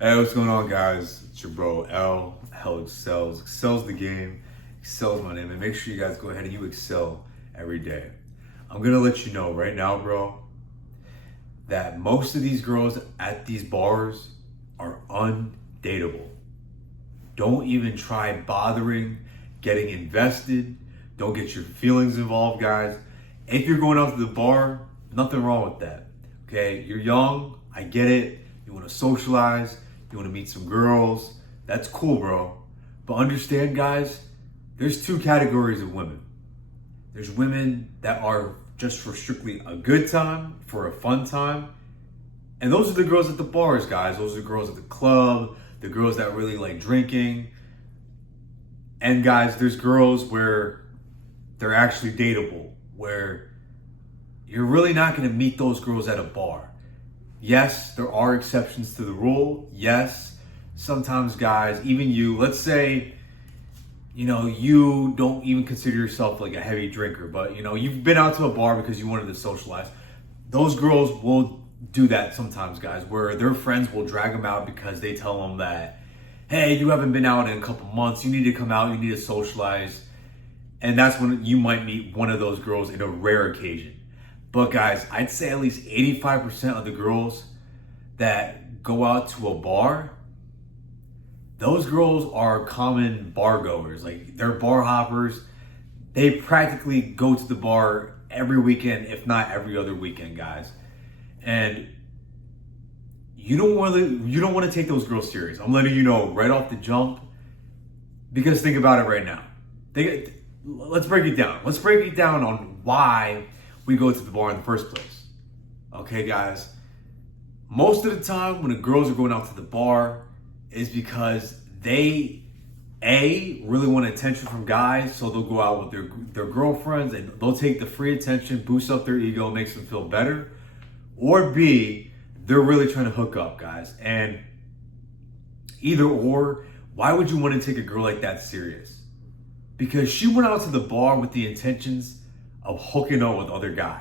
Hey, what's going on, guys? It's your bro L. Hell excels. Excels the game. Excels my name. And make sure you guys go ahead and you excel every day. I'm gonna let you know right now, bro, that most of these girls at these bars are undateable. Don't even try bothering getting invested. Don't get your feelings involved, guys. If you're going out to the bar, nothing wrong with that. Okay, you're young. I get it. You want to socialize. You want to meet some girls. That's cool, bro. But understand, guys, there's two categories of women. There's women that are just for strictly a good time, for a fun time. And those are the girls at the bars, guys. Those are the girls at the club, the girls that really like drinking. And guys, there's girls where they're actually dateable, where you're really not going to meet those girls at a bar. Yes, there are exceptions to the rule. Yes, sometimes guys, even you, let's say, you don't even consider yourself like a heavy drinker, but you've been out to a bar because you wanted to socialize. Those girls will do that sometimes, guys, where their friends will drag them out because they tell them that, hey, you haven't been out in a couple months. You need to come out. You need to socialize. And that's when you might meet one of those girls in a rare occasion. But guys, I'd say at least 85% of the girls that go out to a bar, those girls are common bar goers. Like, they're bar hoppers. They practically go to the bar every weekend, if not every other weekend, guys. And you don't want to take those girls serious. I'm letting you know right off the jump, because think about it right now. Let's break it down. Let's break it down on why we go to the bar in the first place. Okay, guys? Most of the time when the girls are going out to the bar is because they, A, really want attention from guys, so they'll go out with their girlfriends and they'll take the free attention, boost up their ego, makes them feel better. Or B, they're really trying to hook up, guys. And either or, why would you want to take a girl like that serious? Because she went out to the bar with the intentions of hooking up with other guys.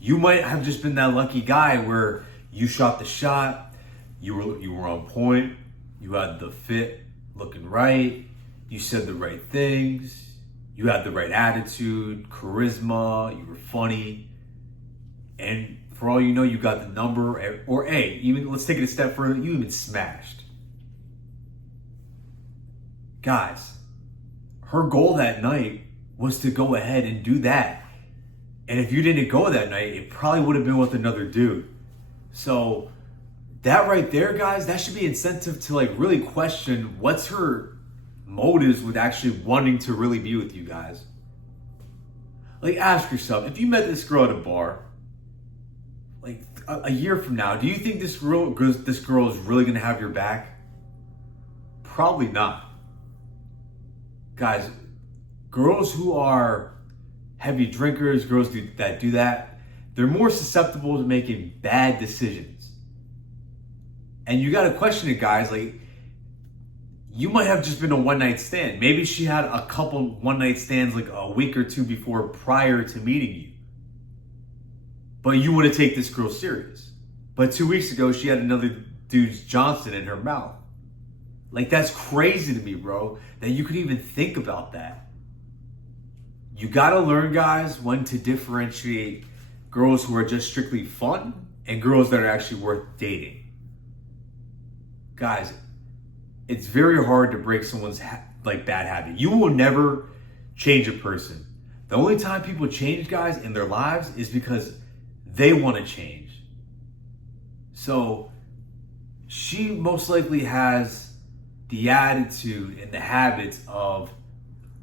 You might have just been that lucky guy where you shot the shot, you were on point, you had the fit looking right, you said the right things, you had the right attitude, charisma, you were funny, and for all you know, you got the number, or A, even let's take it a step further, you even smashed. Guys, her goal that night was to go ahead and do that. And if you didn't go that night, it probably would have been with another dude. So that right there, guys, that should be incentive to like really question what's her motives with actually wanting to really be with you guys. Like, ask yourself, if you met this girl at a bar, like a year from now, do you think this girl is really gonna have your back? Probably not. Guys, girls who are heavy drinkers, girls that do that, they're more susceptible to making bad decisions. And you gotta question it, guys. Like, you might have just been a one-night stand. Maybe she had a couple one-night stands like a week or two before, prior to meeting you. But you want to take this girl serious. But 2 weeks ago, she had another dude's Johnson in her mouth. Like, that's crazy to me, bro, that you could even think about that. You gotta learn, guys, when to differentiate girls who are just strictly fun and girls that are actually worth dating. Guys, it's very hard to break someone's bad habit. You will never change a person. The only time people change, guys, in their lives is because they want to change. So she most likely has the attitude and the habits of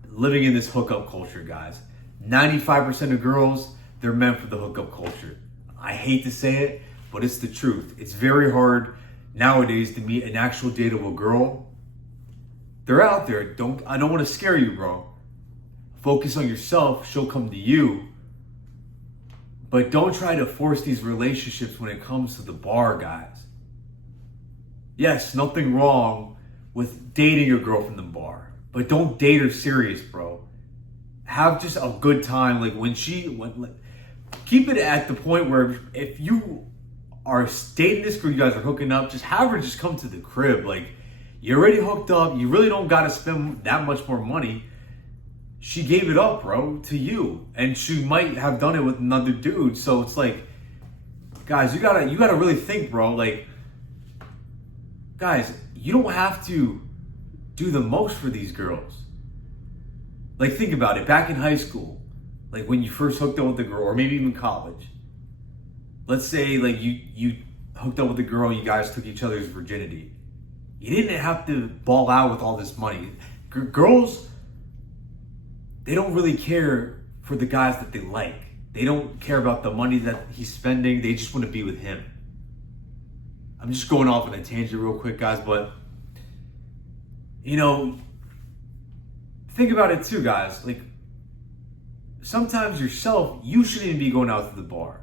living in this hookup culture, guys. 95% of girls, they're meant for the hookup culture. I hate to say it, but it's the truth. It's very hard nowadays to meet an actual dateable girl. They're out there. I don't want to scare you, bro. Focus on yourself. She'll come to you. But don't try to force these relationships when it comes to the bar, guys. Yes, nothing wrong with dating your girl from the bar, but don't date her serious, bro. Have just a good time. Like, keep it at the point where if you are dating this girl, you guys are hooking up, just have her just come to the crib. Like, you're already hooked up. You really don't got to spend that much more money. She gave it up, bro, to you. And she might have done it with another dude. So it's like, guys, you gotta really think, bro. Like, guys, you don't have to do the most for these girls. Like, think about it. Back in high school, like when you first hooked up with a girl, or maybe even college. Let's say like you hooked up with a girl, you guys took each other's virginity. You didn't have to ball out with all this money. Girls, they don't really care for the guys that they like. They don't care about the money that he's spending. They just want to be with him. I'm just going off on a tangent real quick, guys, but you know, think about it too, guys. Like, sometimes yourself, you shouldn't even be going out to the bar.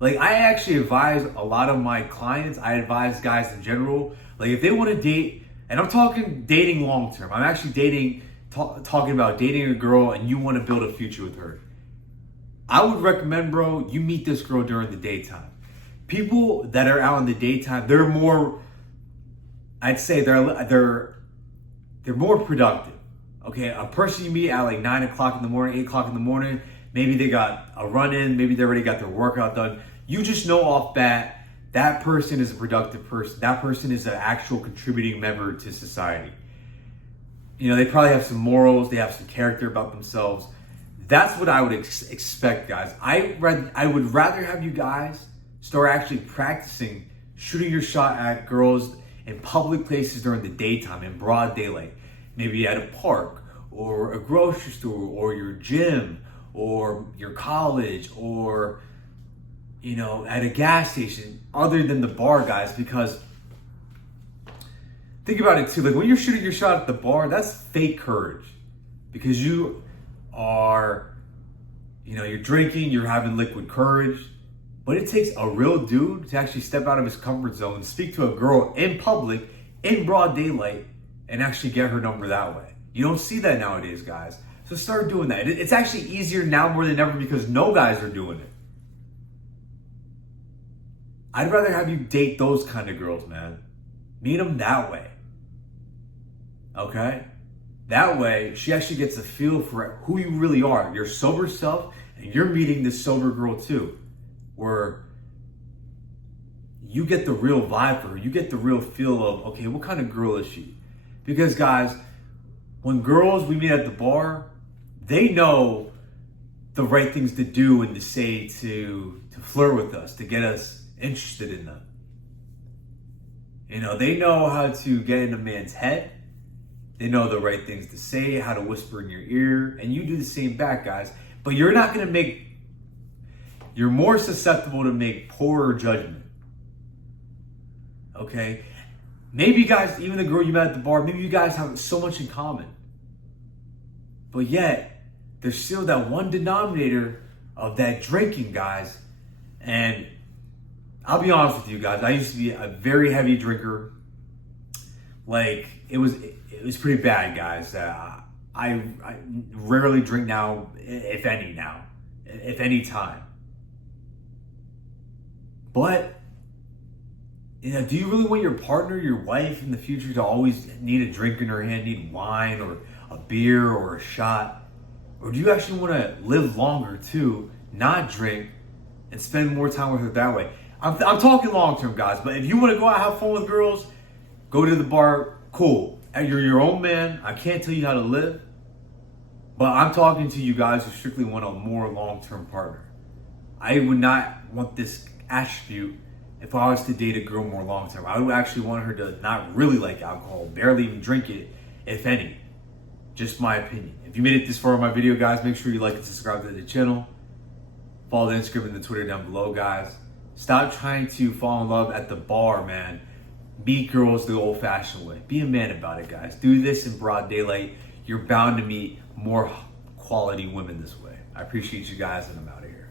Like, I actually advise a lot of my clients, I advise guys in general, like if they want to date, and I'm talking dating long term. I'm actually talking about dating a girl and you want to build a future with her. I would recommend, bro, you meet this girl during the daytime. People that are out in the daytime, they're more, I'd say they're more productive. Okay, a person you meet at like 9 o'clock in the morning, 8 o'clock in the morning, maybe they got a run in, maybe they already got their workout done. You just know off bat, that person is a productive person. That person is an actual contributing member to society. You know, they probably have some morals, they have some character about themselves. That's what I would expect, guys. I would rather have you guys start actually practicing shooting your shot at girls in public places during the daytime, in broad daylight. Maybe at a park, or a grocery store, or your gym, or your college, or, you know, at a gas station, other than the bar, guys, because think about it too. Like, when you're shooting your shot at the bar, that's fake courage, because you are, you know, you're drinking, you're having liquid courage, but it takes a real dude to actually step out of his comfort zone and speak to a girl in public, in broad daylight, and actually get her number that way. You don't see that nowadays, guys. So start doing that. It's actually easier now more than ever because no guys are doing it. I'd rather have you date those kind of girls, man. Meet them that way. Okay? That way, she actually gets a feel for who you really are, your sober self, and you're meeting this sober girl too, where you get the real vibe for her. You get the real feel of, okay, what kind of girl is she? Because, guys, when girls we meet at the bar, they know the right things to do and to say to flirt with us, to get us interested in them. You know, they know how to get in a man's head. They know the right things to say, how to whisper in your ear, and you do the same back, guys. But you're more susceptible to make poorer judgment. Okay? Maybe you guys, even the girl you met at the bar, maybe you guys have so much in common. But yet, there's still that one denominator of that drinking, guys. And I'll be honest with you guys, I used to be a very heavy drinker. Like, it was pretty bad, guys. I rarely drink now, if any time. But, you know, do you really want your partner, your wife in the future to always need a drink in her hand, need wine or a beer or a shot? Or do you actually want to live longer too, not drink, and spend more time with her that way? I'm talking long term, guys, but if you want to go out and have fun with girls, go to the bar, cool. You're your own man. I can't tell you how to live, but I'm talking to you guys who strictly want a more long-term partner. I would not want this attribute if I was to date a girl more long-term. I would actually want her to not really like alcohol, barely even drink it, if any. Just my opinion. If you made it this far in my video, guys, make sure you like and subscribe to the channel. Follow the Instagram and the Twitter down below, guys. Stop trying to fall in love at the bar, man. Meet girls the old-fashioned way. Be a man about it, guys. Do this in broad daylight. You're bound to meet more quality women this way. I appreciate you guys, and I'm out of here.